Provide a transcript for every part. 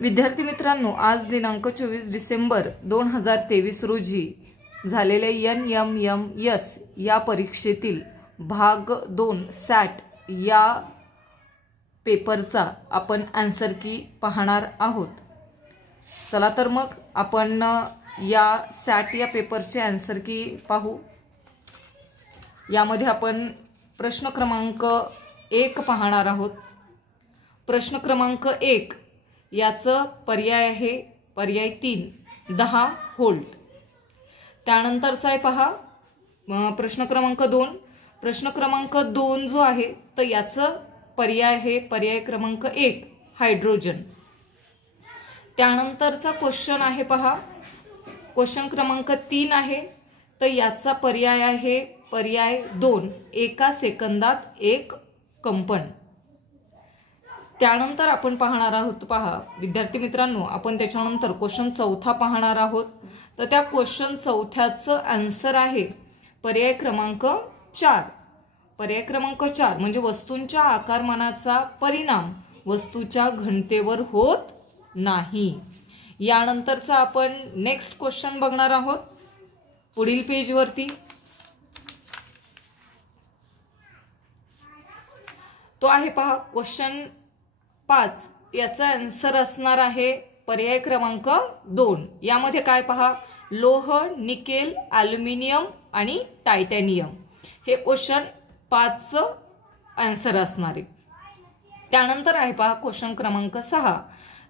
विद्यार्थी मित्रांनो, आज दिनांक 24 डिसेंबर 2023 रोजी झालेले NMMS या परीक्षेतील भाग 2 सॅट या पेपरचा आपण आन्सर की पाहणार आहोत। चला तर मग आपण या सॅट या पेपरचे आन्सर की पाहू। यामध्ये आपण प्रश्न क्रमांक 1 पाहणार आहोत। प्रश्न क्रमांक 1 याचं पर्याय आहे पर्याय 3 10 व्होल्ट। त्यानंतरचा आहे पहा प्रश्न क्रमांक 2। प्रश्न क्रमांक 2 जो आहे तर याचं पर्याय आहे पर्याय क्रमांक 1 हायड्रोजन। त्यानंतरचा क्वेश्चन आहे पहा क्वेश्चन क्रमांक 3 आहे तर याचा पर्याय आहे पर्याय 2 एका सेकंदात एक कंपन। त्यानंतर आपण पाहणार आहोत पहा विद्यार्थी मित्रांनो, आपण त्याच्यानंतर क्वेश्चन 4 पाहणार आहोत। तर त्या क्वेश्चन 4चं आन्सर आहे पर्याय क्रमांक 4। पर्याय क्रमांक 4 म्हणजे वस्तूंच्या आकारमानाचा परिणाम वस्तूच्या घनतेवर होत नाही। यानंतरचा आपण नेक्स्ट क्वेश्चन बघणार आहोत पुढील पेज वरती। तो आहे पहा क्वेश्चन 5 याचा आन्सर असणार आहे पर्याय क्रमांक 2। यामध्ये काय पहा लोह, निकेल, ॲल्युमिनियम आणि टायटॅनियम हे क्वेश्चन 5चं आन्सर असणार आहे। त्यानंतर आहे पहा क्वेश्चन क्रमांक 6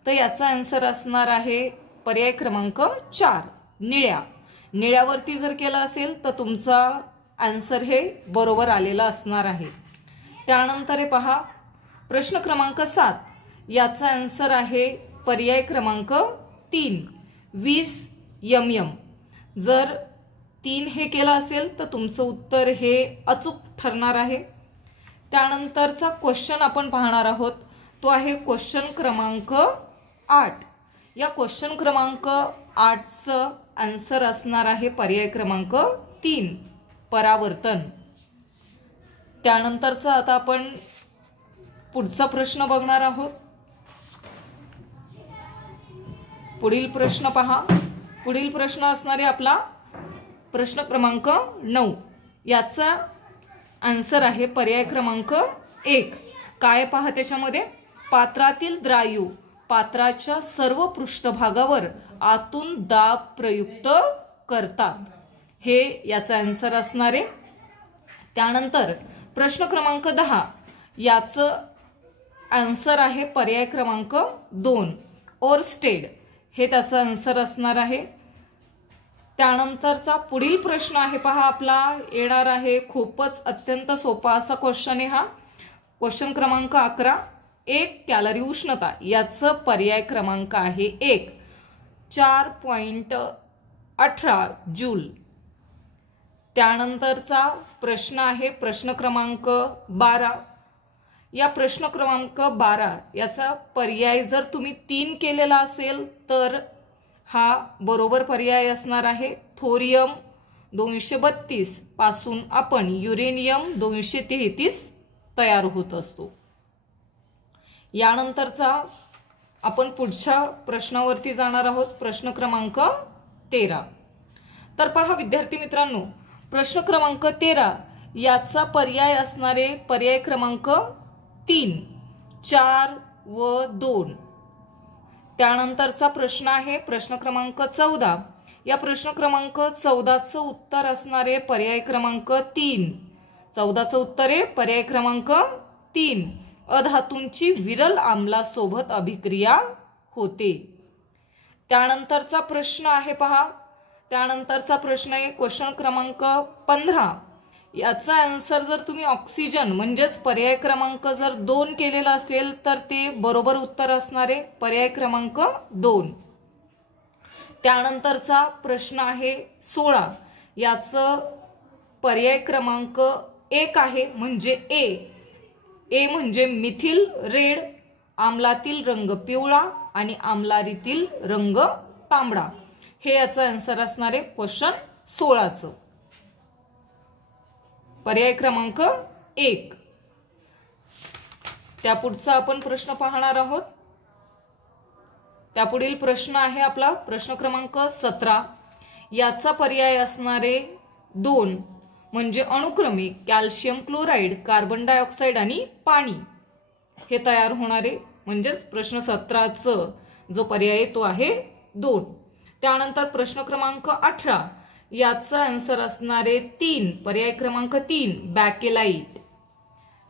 तर याचा आन्सर असणार आहे पर्याय क्रमांक 4 निळ्या। निळ्यावरती जर केला असेल तर तुमचा आन्सर हे बरोबर आलेला असणार आहे। त्यानंतर आहे पहा प्रश्न क्रमांक 7 याचा आन्सर आहे पर्याय क्रमांक 3 20 mm। जर 3 हे केलं असेल तर तुमचं उत्तर हे अचूक ठरणार आहे। त्यानंतरचा क्वेश्चन आपण पाहणार आहोत तो आहे क्वेश्चन क्रमांक 8। या क्वेश्चन क्रमांक 8चं आन्सर असणार आहे पर्याय क्रमांक 3 परावर्तन। त्यानंतरचा आता आपण पुढचा प्रश्न बघणार आहोत। पुढील प्रश्न पहा पुढील प्रश्न असणार आहे आपला प्रश्न क्रमांक 9। याचा आन्सर आहे पर्याय क्रमांक 1। काय पहा त्याच्यामध्ये पात्रातील द्रायू पात्राच्या सर्व पृष्ठभागावर आतून दाब प्रयुक्त करतात हे याचा आन्सर असणार आहे। त्यानंतर प्रश्न क्रमांक 10 याचं आन्सर आहे पर्याय क्रमांक 2 ओरस्टेड हे त्याचं आन्सर असणार आहे। त्यानंतरचा पुढील प्रश्न आहे पहा आपला येणार आहे खूपच अत्यंत सोपा असा क्वेश्चन आहे हा क्वेश्चन क्रमांक 11 1 कॅलरी उष्णता याचं पर्याय क्रमांक आहे 1 4.18 जूल। त्यानंतरचा प्रश्न आहे प्रश्न क्रमांक 12। या प्रश्न क्रमांक 12 याचा पर्याय जर तुम्ही 3 केलेला असेल तर हा बरोबर पर्याय असणार आहे थोरियम 232 पासून आपण युरेनियम 233 तयार होत असतो। यानंतरचा आपण पुढच्या प्रश्नावरती जाणार आहोत प्रश्न क्रमांक 13। तर पहा विद्यार्थी मित्रांनो प्रश्न क्रमांक 13 याचा पर्याय असणारे पर्याय क्रमांक 3 4 व 2। त्यानंतरचा प्रश्न आहे प्रश्न क्रमांक 14। या प्रश्न क्रमांक 14चं उत्तर असणारे पर्याय क्रमांक 3। 14चं उत्तर आहे पर्याय क्रमांक 3 अधातूंची विरल आम्लासोबत अभिक्रिया होते। त्यानंतरचा प्रश्न आहे पहा त्यानंतरचा प्रश्न आहे क्वेश्चन क्रमांक 15। याचा आन्सर जर तुम्ही ऑक्सिजन म्हणजेच पर्याय क्रमांक जर 2 केलेला असेल तर ते बरोबर उत्तर असणारे पर्याय क्रमांक 2। त्यानंतरचा प्रश्न आहे 16। याचं पर्याय क्रमांक 1 आहे म्हणजे ए म्हणजे मिथिल रेड आम्लातील रंग पिवळा आणि आम्लारीतील रंग तांबडा हे याचा आन्सर असणारे क्वेश्चन 16चं पर्याय क्रमांक 1। त्यापुढचा आपण प्रश्न पाहणार आहोत त्यापुढील प्रश्न आहे आपला प्रश्न क्रमांक 17. याचा पर्याय असणारे 2 म्हणजे अनुक्रमे कॅल्शियम क्लोराईड, कार्बन डायऑक्साईड आणि पाणी हे तयार होणारे, म्हणजेच प्रश्न 17चा जो पर्याय तो आहे 2. त्यानंतर प्रश्न क्रमांक 18. याचा आन्सर असणारे 3 पर्याय क्रमांक 3 बॅकेलाइट.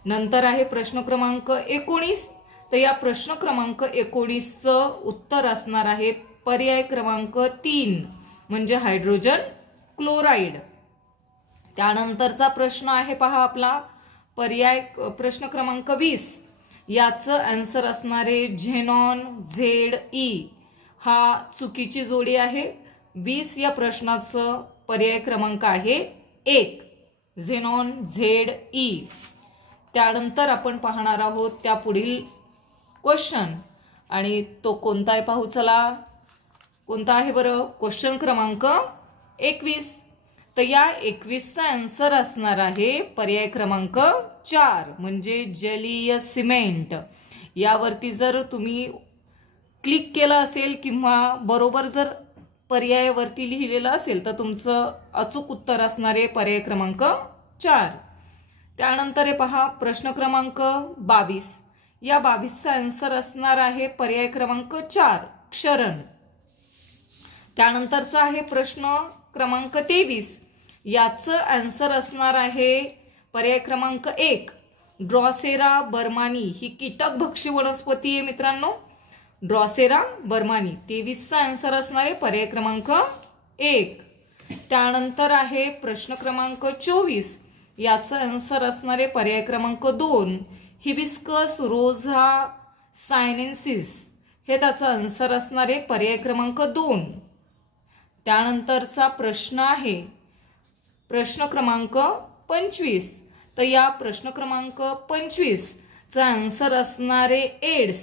नंतर आहे प्रश्न क्रमांक 19. तर या प्रश्न क्रमांक 19चं उत्तर असणार आहे पर्याय क्रमांक 3 म्हणजे हायड्रोजन क्लोराईड. त्यानंतरचा प्रश्न आहे पहा आपला प्रश्न क्रमांक 20. याचं आन्सर असणारे झेनॉन ZE. हा चुकीची जोडी आहे. 20 या प्रश्नाचं पर्याय क्रमांक आहे 1 झेनॉन ZE. त्यानंतर आपण पाहणार आहोत त्या पुढील क्वेश्चन, आणि तो कोणता आहे पाहू चला. कोणता आहे बरं? क्वेश्चन क्रमांक 21. तर या 21चा आन्सर असणार आहे पर्याय क्रमांक 4 म्हणजे जलीय सिमेंट. यावरती जर तुम्ही क्लिक केलं असेल किंवा बरोबर जर पर्यायावरती लिहिलेलं असेल तर तुमचं अचूक उत्तर असणार आहे पर्याय क्रमांक 4. त्यानंतर हे पहा प्रश्न क्रमांक 22. या 22चा आन्सर असणार आहे पर्याय क्रमांक 4 क्षरण. त्यानंतरचा आहे प्रश्न क्रमांक 23. याचं आन्सर असणार आहे पर्याय क्रमांक 1 ड्रॉसेरा बर्मानी. ही कीटकभक्षी वनस्पती आहे मित्रांनो, ड्रॉसेरा बर्मानी. 23चा आन्सर असणार आहे पर्याय क्रमांक 1. त्यानंतर आहे प्रश्न क्रमांक 24. याचा आन्सर असणार आहे पर्याय क्रमांक 2 हिबिस्कस रोझा सायनेन्सिस. हे त्याचा आन्सर असणार आहे पर्याय क्रमांक 2. त्यानंतरचा प्रश्न आहे प्रश्न क्रमांक 25. तर या प्रश्न क्रमांक 25 चा आन्सर असणारे एड्स.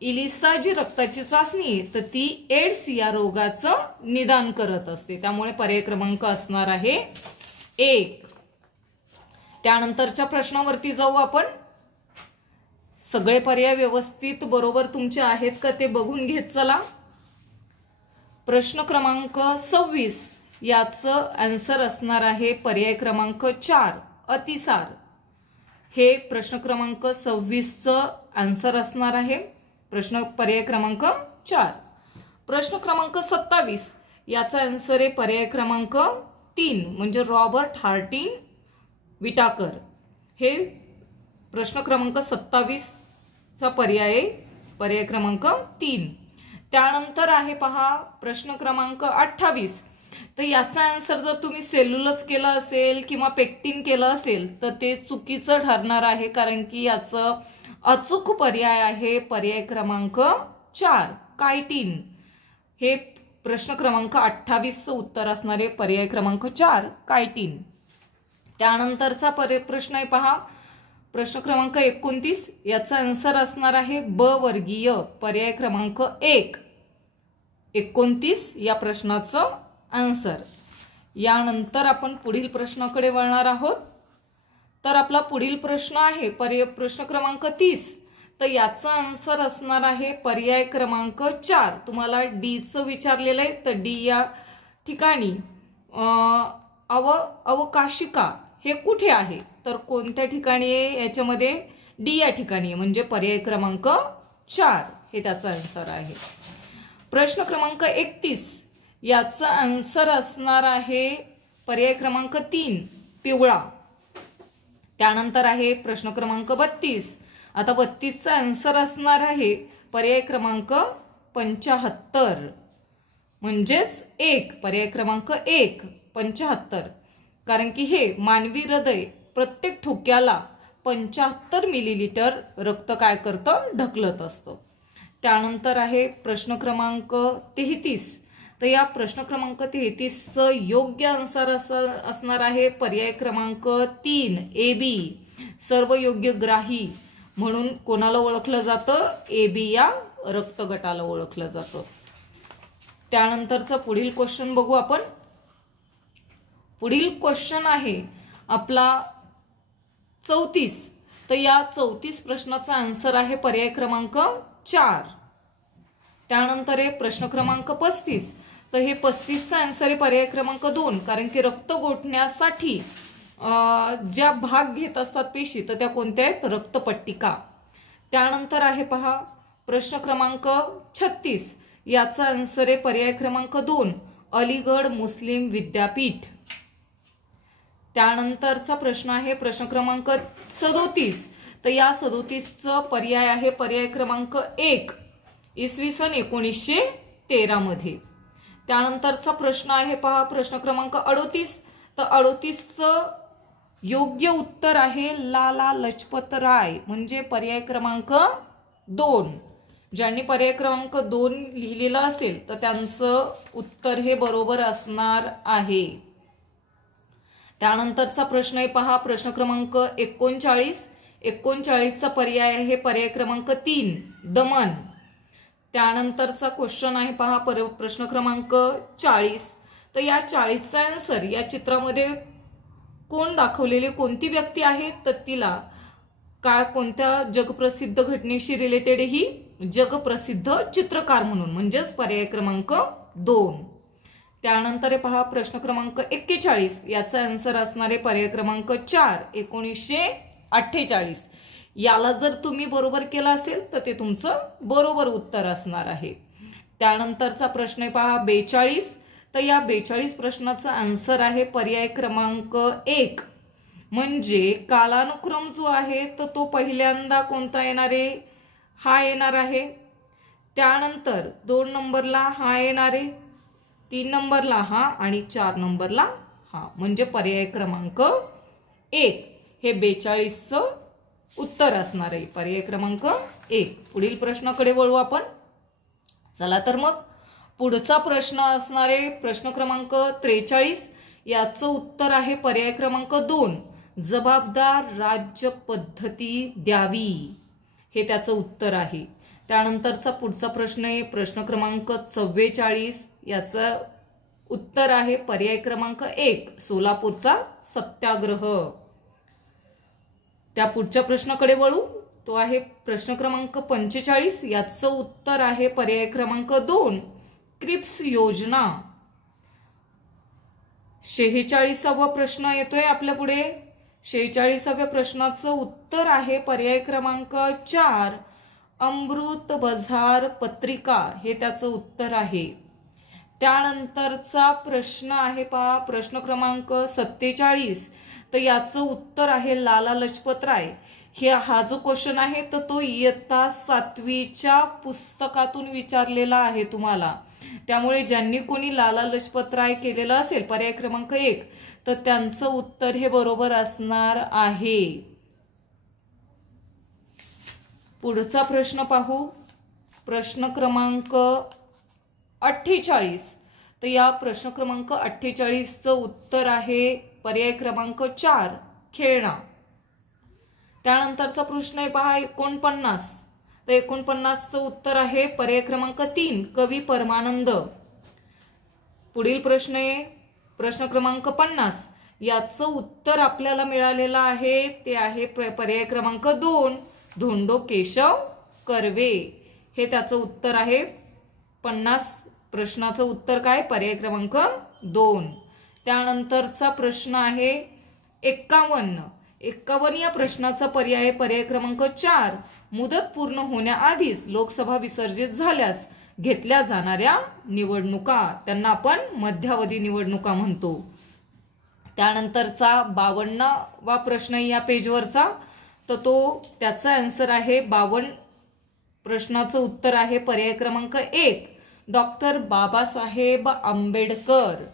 इलिसा जी रक्ताची चाचणी तर ती एड्स या रोगाचं निदान करत असते, त्यामुळे पर्याय क्रमांक असणार आहे 1. त्यानंतरच्या प्रश्नावरती जाऊ आपण. सगळे पर्याय व्यवस्थित बरोबर तुमचे आहेत का ते बघून घेत चला. प्रश्न क्रमांक 26. याचं आन्सर असणार आहे पर्याय क्रमांक 4 अतिसार. हे प्रश्न क्रमांक 26चं आन्सर असणार आहे पर्याय क्रमांक 4. प्रश्न क्रमांक 27. याचा आन्सर आहे पर्याय क्रमांक 3 म्हणजे रॉबर्ट हार्टिन विटाकर. हे प्रश्न क्रमांक 27चा पर्याय क्रमांक 3. त्यानंतर आहे पहा प्रश्न क्रमांक 28. तर याचा आन्सर जर तुम्ही सेल्युलोज केलं असेल किंवा पेक्टिन केलं असेल तर ते चुकीचं ठरणार आहे, कारण की याचं अचूक पर्याय आहे पर्याय क्रमांक 4 कायटिन. हे प्रश्न क्रमांक 28चं उत्तर असणारे पर्याय क्रमांक 4 कायटिन. त्यानंतरचा प्रश्न आहे पहा प्रश्न क्रमांक 29. याचा आन्सर असणार आहे ब वर्गीय पर्याय क्रमांक 1 29 या प्रश्नाचं आन्सर. यानंतर आपण पुढील प्रश्नाकडे वळणार आहोत. तर आपला पुढील प्रश्न आहे प्रश्न क्रमांक 30. तर याचा आन्सर असणार आहे पर्याय क्रमांक 4. तुम्हाला डी चं विचारलेलं आहे, तर डी या ठिकाणी अवकाशिका हे कुठे आहे, तर कोणत्या ठिकाणी आहे याच्यामध्ये डी या ठिकाणी, म्हणजे पर्याय क्रमांक 4 हे त्याचा आन्सर आहे. प्रश्न क्रमांक 31. याचा आन्सर असणार आहे पर्याय क्रमांक 3 पिवळा. त्यानंतर आहे प्रश्न क्रमांक 32. आता 32चा आन्सर असणार आहे पर्याय क्रमांक 75 म्हणजेच 1 पर्याय क्रमांक 1 75. कारण की हे मानवी हृदय प्रत्येक ठोक्याला 75 मिलीलिटर रक्त काय करतं ढकलत असतं. त्यानंतर आहे प्रश्न क्रमांक 33. तर या प्रश्न क्रमांक 33चं योग्य आन्सर असणार आहे पर्याय क्रमांक 3 AB. सर्व योग्य ग्राही म्हणून कोणाला ओळखलं जातं, AB या रक्त गटाला ओळखलं जातं. त्यानंतरचा पुढील क्वेश्चन बघू आपण. पुढील क्वेश्चन आहे आपला 34. तर या 34 प्रश्नाचा आन्सर आहे पर्याय क्रमांक 4. त्यानंतर आहे प्रश्न क्रमांक 35. तर हे 35चा आन्सर आहे पर्याय क्रमांक 2, कारण की रक्त गोठण्यासाठी ज्या भाग घेत असतात पेशी तर त्या कोणत्या आहेत, रक्तपट्टिका. त्यानंतर आहे पहा प्रश्न क्रमांक 36. याचा आन्सर आहे पर्याय क्रमांक 2, अलीगढ मुस्लिम विद्यापीठ. त्यानंतरचा प्रश्न आहे प्रश्न क्रमांक 37. तर या 37चा पर्याय आहे पर्याय क्रमांक 1, इसवी सन 1913 मध्ये. त्यानंतरचा प्रश्न आहे पहा प्रश्न क्रमांक 38. तर 38चं योग्य उत्तर आहे लाला लजपत राय, म्हणजे पर्याय क्रमांक 2. ज्यांनी पर्याय क्रमांक 2 लिहिलेलं असेल तर त्यांचं उत्तर हे बरोबर असणार आहे. त्यानंतरचा प्रश्न आहे पहा प्रश्न क्रमांक 39. 39चा पर्याय आहे पर्याय क्रमांक 3, दमन. त्यानंतरचा क्वेश्चन आहे पहा प्रश्न क्रमांक 40. तर या 40चा आन्सर या चित्रामध्ये कोण दाखवलेली कोणती व्यक्ती आहे, तर तिला कोणत्या जगप्रसिद्ध घटनेशी रिलेटेड ही जगप्रसिद्ध चित्रकार म्हणून, म्हणजेच पर्याय क्रमांक 2. त्यानंतर पहा प्रश्न क्रमांक 41. याचा आन्सर असणारे पर्याय क्रमांक 4, 1948. याला जर तुम्ही बरोबर केला असेल तर ते तुमचं बरोबर उत्तर असणार आहे. त्यानंतरचा प्रश्न आहे पहा 42. तर या 42 प्रश्नाचा आन्सर आहे पर्याय क्रमांक 1, म्हणजे कालानुक्रम जो आहे तर तो पहिल्यांदा कोणता येणार आहे, हा येणार आहे. त्यानंतर 2 नंबरला हा येणार आहे, 3 नंबरला हा आणि 4 नंबरला हा, म्हणजे पर्याय क्रमांक 1 हे 42चं उत्तर असणार आहे, पर्याय क्रमांक 1. पुढील प्रश्नाकडे वळू आपण. चला तर मग पुढचा प्रश्न असणारे प्रश्न क्रमांक 43. याचं उत्तर आहे पर्याय क्रमांक 2, जबाबदार राज्य पद्धती द्यावी, हे त्याचं उत्तर आहे. त्यानंतरचा पुढचा प्रश्न आहे प्रश्न क्रमांक 44. याचं उत्तर आहे पर्याय क्रमांक 1, सोलापूरचा सत्याग्रह. त्या पुढच्या प्रश्नाकडे वळू, तो आहे प्रश्न क्रमांक 45. याचं उत्तर आहे पर्याय क्रमांक 2, क्रिप्स योजना. 46वा प्रश्न येतोय आपल्या पुढे. 46व्या प्रश्नाचं उत्तर आहे पर्याय क्रमांक 4, अमृत बझार पत्रिका, हे त्याचं उत्तर आहे. त्यानंतरचा प्रश्न आहे पहा प्रश्न क्रमांक 47. तर याचं उत्तर आहे लाला लजपत राय. हा जो क्वेश्चन आहे तर तो इयत्ता 7वीच्या पुस्तकातून विचारलेला आहे तुम्हाला. त्यामुळे ज्यांनी कोणी लाला लजपत राय केलेलं असेल पर्याय क्रमांक 1 तर त्यांचं उत्तर हे बरोबर असणार आहे. पुढचा प्रश्न पाहू प्रश्न क्रमांक 48. तर या प्रश्न क्रमांक 48चं उत्तर आहे पर्याय क्रमांक 4, खेळणा. त्यानंतरचा प्रश्न आहे पहा 49. तर 49चं उत्तर आहे पर्याय क्रमांक 3, कवी परमानंद. पुढील प्रश्न आहे प्रश्न क्रमांक 50. याचं उत्तर आपल्याला मिळालेलं आहे ते आहे पर्याय क्रमांक 2, धोंडो केशव कर्वे, हे त्याचं उत्तर आहे. 50 प्रश्नाचं उत्तर काय, पर्याय क्रमांक 2. त्यानंतरचा प्रश्न आहे 51. 51 या प्रश्नाचा पर्याय पर्याय क्रमांक 4, मुदत पूर्ण होण्याआधीच लोकसभा विसर्जित झाल्यास घेतल्या जाणाऱ्या निवडणुका, त्यांना आपण मध्यावधी निवडणुका म्हणतो. त्यानंतरचा 52वा प्रश्न या पेजवरचा, तर तो त्याचा आन्सर आहे 52 प्रश्नाचं उत्तर आहे पर्याय क्रमांक 1, डॉक्टर बाबासाहेब आंबेडकर,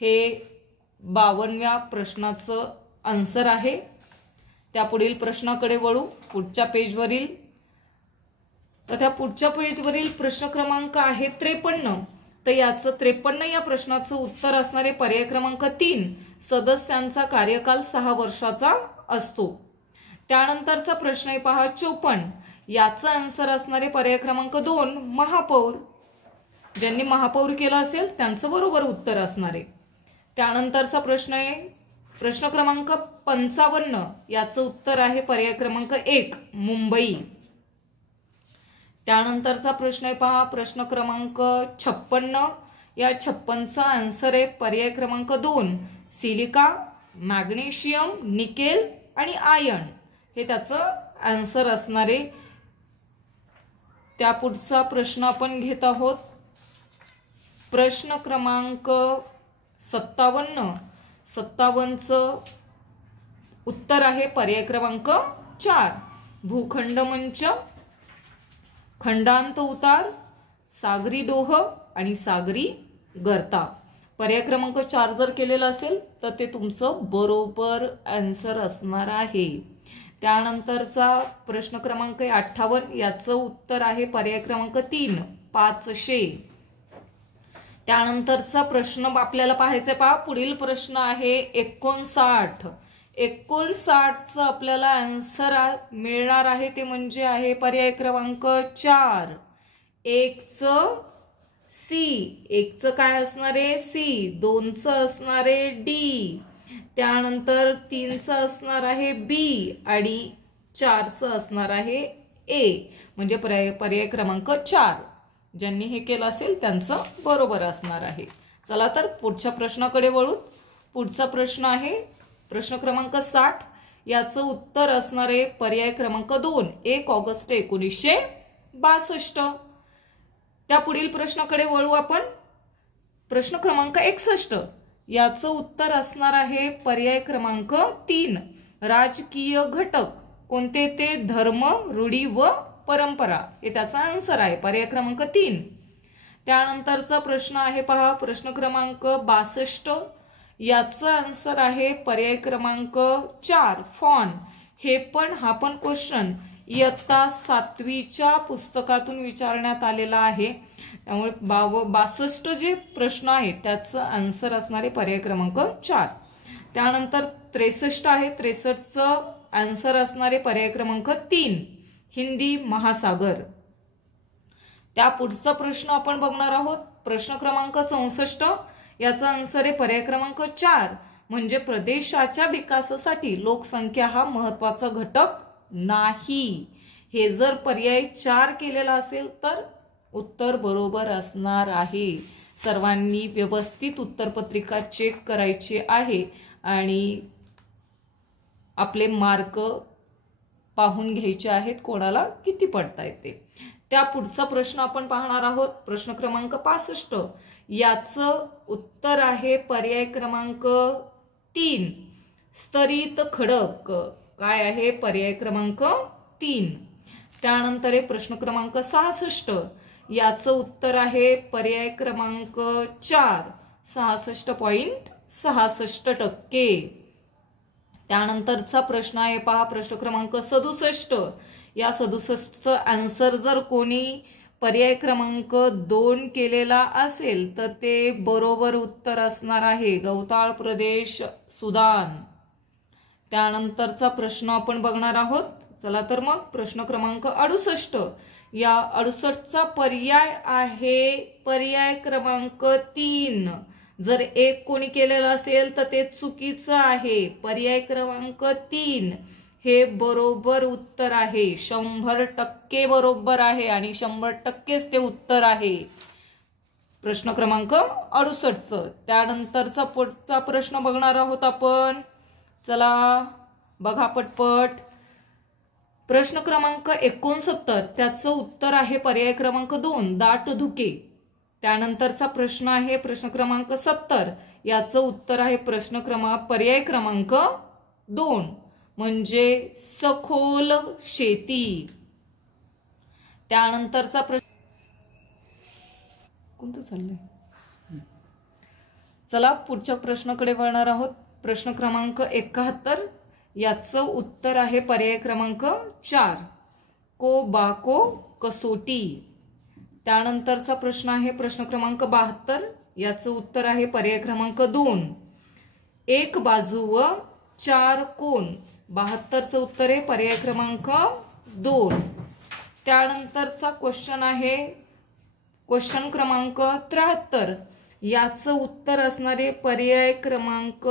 हे 52व्या प्रश्नाचं आन्सर आहे. त्या पुढील प्रश्नाकडे वळू पुढच्या पेजवरील. तर त्या पुढच्या पेजवरील प्रश्न क्रमांक आहे 53. तर याचं 53 या प्रश्नाचं उत्तर असणारे पर्याय क्रमांक 3, सदस्यांचा कार्यकाल 6 वर्षाचा असतो. त्यानंतरचा प्रश्न आहे पहा 54. याचा आन्सर असणारे पर्याय क्रमांक 2, महापौर. ज्यांनी महापौर केलं असेल त्यांचं बरोबर उत्तर असणार आहे. त्यानंतरचा प्रश्न आहे प्रश्न क्रमांक 55. याचं उत्तर आहे पर्याय क्रमांक 1, मुंबई. त्यानंतरचा प्रश्न आहे पहा प्रश्न क्रमांक 56. या 56चा आन्सर आहे पर्याय क्रमांक 2 सिलिका, मॅग्नेशियम, निकेल आणि आयर्न हे त्याचं आन्सर असणार आहे. त्या पुढचा प्रश्न आपण घेत आहोत प्रश्न क्रमांक 57. 57चं उत्तर आहे पर्याय क्रमांक 4 भूखंड मंच, खंडांत उतार, सागरी डोह आणि सागरी गर्ता. पर्याय क्रमांक 4 जर केलेला असेल तर ते तुमचं बरोबर आन्सर असणार आहे. त्यानंतरचा प्रश्न क्रमांक 58. याचं उत्तर आहे पर्याय क्रमांक 3 500. त्यानंतरचा प्रश्न आपल्याला पाहायचा पहा पुढील प्रश्न आहे 59. 59चं आपल्याला आन्सर मिळणार आहे ते म्हणजे आहे पर्याय क्रमांक 4 1चं सी. 1चं काय असणार आहे सी, 2चं असणार आहे डी, त्यानंतर 3चं असणार आहे बी आणि 4चं असणार आहे ए. म्हणजे पर्याय क्रमांक 4 ज्यांनी हे केलं असेल त्यांचं बरोबर असणार आहे. चला तर पुढच्या प्रश्नाकडे वळू. पुढचा प्रश्न आहे प्रश्न क्रमांक 60. याचं उत्तर असणार आहे पर्याय क्रमांक 2 1 ऑगस्ट 1962. त्या पुढील प्रश्नाकडे वळू आपण. प्रश्न क्रमांक 61. याचं उत्तर असणार आहे पर्याय क्रमांक 3 राजकीय घटक कोणते ते धर्म, रूढी व परंपरा हे त्याचा आन्सर आहे पर्याय क्रमांक 3. त्यानंतरचा प्रश्न आहे पहा प्रश्न क्रमांक 62. याचा आन्सर आहे पर्याय क्रमांक 4 फॉन. हा पण क्वेश्चन इयत्ता 7वीच्या पुस्तकातून विचारण्यात आलेला आहे. त्यामुळे 62 जे प्रश्न आहेत त्याचं आन्सर असणारे पर्याय क्रमांक 4. त्यानंतर 63 आहे. 63चं आन्सर असणारे पर्याय क्रमांक 3 हिंदी महासागर. त्या पुढचा प्रश्न आपण बघणार आहोत प्रश्न क्रमांक 64. याचा आन्सर आहे पर्याय क्रमांक 4 म्हणजे प्रदेशाच्या विकासासाठी लोकसंख्या हा महत्त्वाचा घटक नाही. हे जर पर्याय 4 केलेला असेल तर उत्तर बरोबर असणार आहे. सर्वांनी व्यवस्थित उत्तरपत्रिका चेक करायची आहे आणि आपले मार्क पाहून घ्यायचे आहेत कोणाला किती पडतायत ते. त्या पुढचा प्रश्न आपण पाहणार आहोत प्रश्न क्रमांक 65. याचं उत्तर आहे पर्याय क्रमांक 3 स्तरित खडक. काय आहे पर्याय क्रमांक 3. त्यानंतर आहे प्रश्न क्रमांक 66. याचं उत्तर आहे पर्याय क्रमांक 4 66.66%. त्यानंतरचा प्रश्न आहे पहा प्रश्न क्रमांक 67. या 67चं आन्सर जर कोणी पर्याय क्रमांक 2 केलेला असेल तर ते बरोबर उत्तर असणार आहे गौताळ प्रदेश सुदान. त्यानंतरचा प्रश्न आपण बघणार आहोत. चला तर मग प्रश्न क्रमांक 68. या 68चा पर्याय आहे पर्याय क्रमांक 3. जर 1 कोणी केलेलं असेल तर ते चुकीचं आहे. पर्याय क्रमांक 3 हे बरोबर उत्तर आहे. 100% बरोबर आहे आणि 100%च ते उत्तर आहे प्रश्न क्रमांक 68चं. त्यानंतरचा पुढचा प्रश्न बघणार आहोत आपण. चला बघा पटपट. प्रश्न क्रमांक 69. त्याचं उत्तर आहे पर्याय क्रमांक 2 दाट धुके. त्यानंतरचा प्रश्न आहे प्रश्न क्रमांक 70. याचं उत्तर आहे पर्याय क्रमांक 2 म्हणजे सखोल शेती. त्यानंतरचा प्रश्न कोणतं चाललंय. चला पुढच्या प्रश्नाकडे वळणार आहोत. प्रश्न क्रमांक 71. याचं उत्तर आहे पर्याय क्रमांक 4 कोबाको कसोटी. त्यानंतरचा प्रश्न आहे प्रश्न क्रमांक 72. याचं उत्तर आहे पर्याय क्रमांक 2 एक बाजू व 4 कोण. 72चं उत्तर आहे पर्याय क्रमांक 2. त्यानंतरचा क्वेश्चन आहे क्वेश्चन क्रमांक 73. याचं उत्तर असणारे पर्याय क्रमांक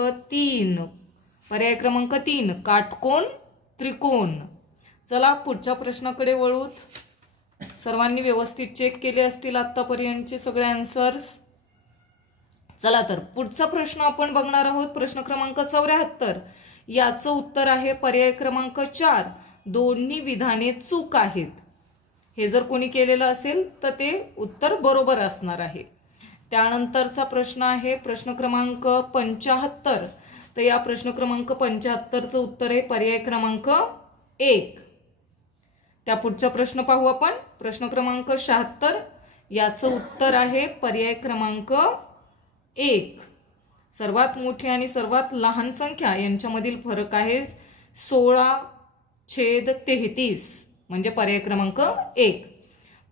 3 काटकोन त्रिकोण. चला पुढच्या प्रश्नाकडे वळू. सर्वांनी व्यवस्थित चेक केले असतील आतापर्यंतचे सगळे आन्सर्स। चला तर पुढचा प्रश्न आपण बघणार आहोत, प्रश्न क्रमांक 74। याचं उत्तर आहे पर्याय क्रमांक 4, दोन्ही विधाने चूक आहेत। हे जर कोणी केलेलं असेल तर ते उत्तर बरोबर असणार आहे। त्यानंतरचा प्रश्न आहे प्रश्न क्रमांक 75। तर या प्रश्न क्रमांक 75चं उत्तर आहे पर्याय क्रमांक 1। त्या पुढचा प्रश्न पाहू आपण, प्रश्न क्रमांक 76। याचं उत्तर आहे पर्याय क्रमांक 1। सर्वात मोठी आणि सर्वात लहान संख्या यांच्यामधील फरक आहे 16/33 म्हणजे पर्याय क्रमांक 1।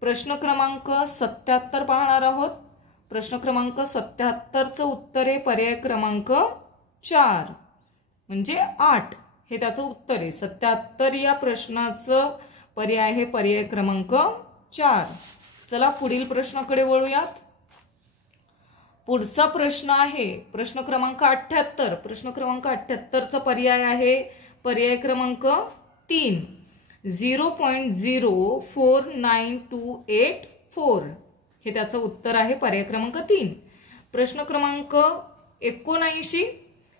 प्रश्न क्रमांक 77 पाहणार आहोत। प्रश्न क्रमांक 77चं उत्तर आहे पर्याय क्रमांक 4 म्हणजे 8 हे त्याचं उत्तर आहे। 77 या प्रश्नाचं पर्याय आहे पर्याय क्रमांक 4। चला पुढील प्रश्नाकडे वळूयात। पुढचा प्रश्न आहे प्रश्न क्रमांक 78। प्रश्न क्रमांक 78चा पर्याय आहे पर्याय क्रमांक 3 0.049284 हे त्याचं उत्तर आहे पर्याय क्रमांक 3। प्रश्न क्रमांक 79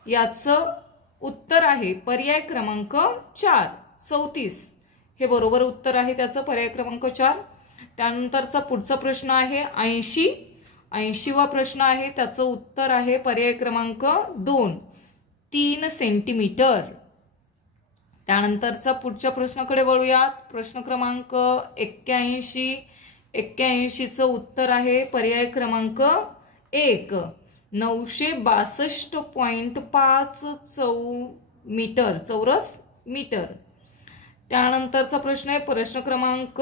याचं उत्तर आहे पर्याय क्रमांक 4 34 हे बरोबर उत्तर आहे त्याचं पर्याय क्रमांक 4। त्यानंतरचा पुढचा प्रश्न आहे 80वा प्रश्न आहे, त्याचं उत्तर आहे पर्याय क्रमांक 2 3 सेंटीमीटर। त्यानंतरचा पुढच्या प्रश्नाकडे वळूयात। प्रश्न क्रमांक 81चं उत्तर आहे पर्याय क्रमांक 1 962.5 मीटर चौरस मीटर। त्यानंतरचा प्रश्न आहे प्रश्न क्रमांक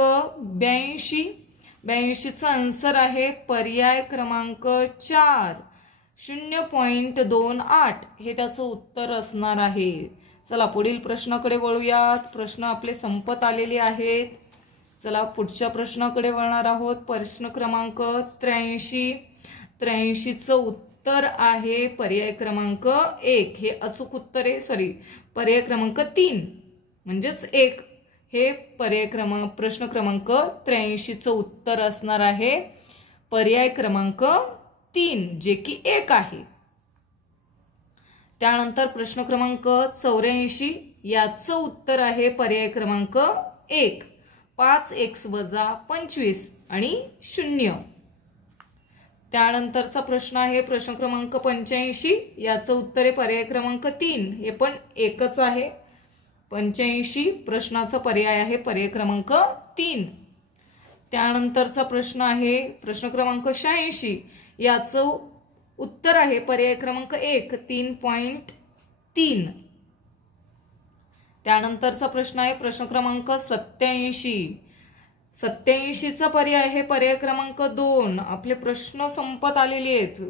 82चा आन्सर आहे पर्याय क्रमांक 4 0.28 हे त्याचं उत्तर असणार आहे। चला पुढील प्रश्नाकडे वळूयात। प्रश्न आपले संपत आलेले आहेत। चला पुढच्या प्रश्नाकडे वळणार आहोत। प्रश्न क्रमांक 83चं उत्तर आहे पर्याय क्रमांक 1 हे अचूक उत्तर आहे, पर्याय क्रमांक 3 म्हणजेच 1 हे पर्याय प्रश्न क्रमांक 83चं उत्तर असणार आहे पर्याय क्रमांक 3 जे की 1 आहे। त्यानंतर प्रश्न क्रमांक 84 याचं उत्तर आहे पर्याय क्रमांक 1 5x - 25 आणि 0। त्यानंतरचा प्रश्न आहे प्रश्न क्रमांक 85 याचं उत्तर आहे पर्याय क्रमांक 3 हे पण एकच आहे। 85 प्रश्नाचा पर्याय आहे पर्याय क्रमांक 3। त्यानंतरचा प्रश्न आहे प्रश्न क्रमांक 86 याचं उत्तर आहे पर्याय क्रमांक 1 3.3। त्यानंतरचा प्रश्न आहे प्रश्न क्रमांक 87चा पर्याय आहे पर्याय क्रमांक 2। आपले प्रश्न संपत आलेले आहेत।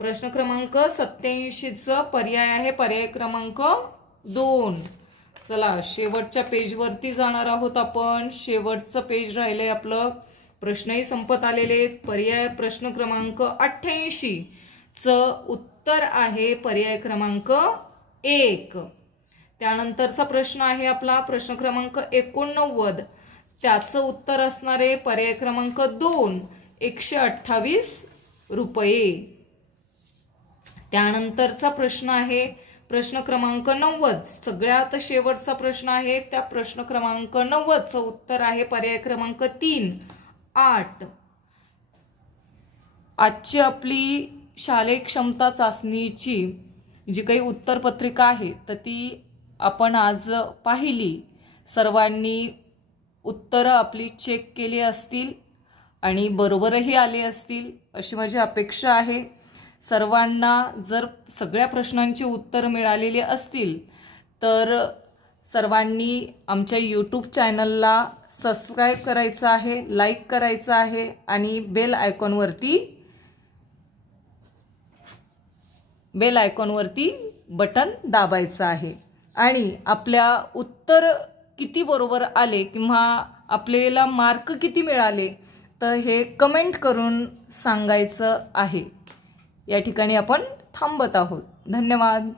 प्रश्न क्रमांक 87चा पर्याय आहे पर्याय क्रमांक 2। चला शेवटच्या पेजवरती जाणार आहोत आपण। शेवटचं पेज राहिलंय आपलं, प्रश्नही संपत आलेले आहेत। पर्याय प्रश्न क्रमांक 88चं उत्तर आहे पर्याय क्रमांक 1। त्यानंतरचा प्रश्न आहे आपला प्रश्न क्रमांक 89 त्याचं उत्तर असणार आहे पर्याय क्रमांक 2 128 रुपये। त्यानंतरचा प्रश्न आहे प्रश्न क्रमांक 90 सगळ्यात शेवटचा प्रश्न आहे। त्या प्रश्न क्रमांक 90चं उत्तर आहे पर्याय क्रमांक 3 8। आजची आपली शालेय क्षमता चाचणीची जी काही उत्तरपत्रिका आहे तर ती आपण आज पाहिली। सर्वांनी उत्तरं आपली चेक केली असतील आणि बरोबरही आले असतील अशी माझी अपेक्षा आहे। सर्वांना जर सगळ्या प्रश्नांची उत्तर मिळालेली असतील तर सर्वांनी आमच्या YouTube चॅनलला सबस्क्राइब करायचं आहे, लाईक करायचं आहे आणि बेल आयकॉनवरती बटन दाबायचं आहे। आणि आपल्या उत्तर किती बरोबर आले किंवा आपल्याला मार्क किती मिळाले तर हे कमेंट करून सांगायचं आहे। या ठिकाणी आपण थांबत आहोत। धन्यवाद।